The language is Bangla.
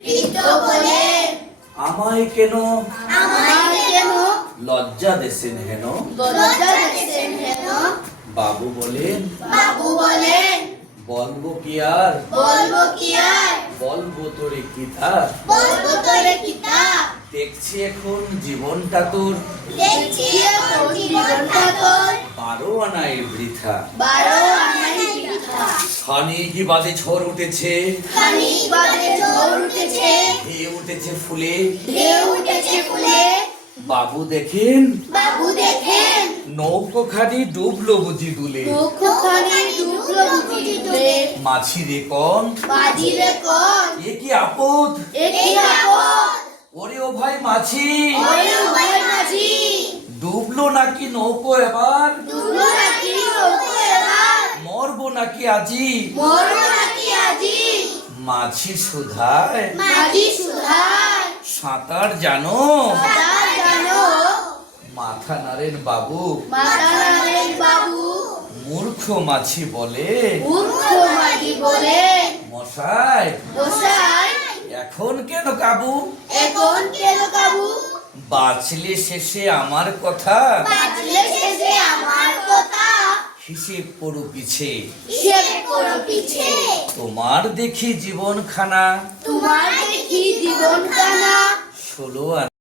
বৃদ্ধ বলেন, আমায় কেন আমায় কেন লজ্জা দেশেন হেন? লজ্জা দিয়েছেন হেন? বাবু বলেন, বাবু বলেন, বলবো কি আর, বলবো কি আর, বলবো তোরে কি তা। বলবো তোরে কিতা। দেখছি এখন জীবনটা তোর দেখছি এখন জীবনটা তোর 12 আনায় বৃথা। 12 আনাই বৃথা। খানিক বাদে ঝড় উঠেছে, খানিক বাদে ঝড় উঠেছে, ঢেউ উঠেছে ফুলে। ঢেউ উঠেছে ফুলে। বাবু দেখেন, বাবু দেখেন, নৌকো খানি ডুবলো বুঝি দুলে। নৌকোখানি ডুবলো বুঝি ডুবে। মাছি রে কন, বাজিরে কোন, এ কি আপদ, একই আপদ। ওরে ও ভাই মাছি, ওরে ভাই মাঝি, ডুবলো নাকি নৌকো এবার? ডুবলো নাকি নৌকো এবার? মরবো নাকি আজি? মরবো নাকি আজি? মাছি সুধায় মাঝি সুধায়, সাঁতার জানো? সাঁতার জানো? মাথা নাড়েন বাবু, মাথা নাড়েন বাবু, মূর্খ মাছি বলে। মূর্খ মাঝি বলে, মশাই গোসাই এখন কেন কাবু? এখন কেন কাবু? বাঁচলে শেষে আমার কথা, বাঁচলে শেষে আমার কথা, হিসেব করু পিছে। হিসেব করো পিছে। তোমার দেখি জীবনখানা তোমার দেখি জীবন কানা 16 আনা।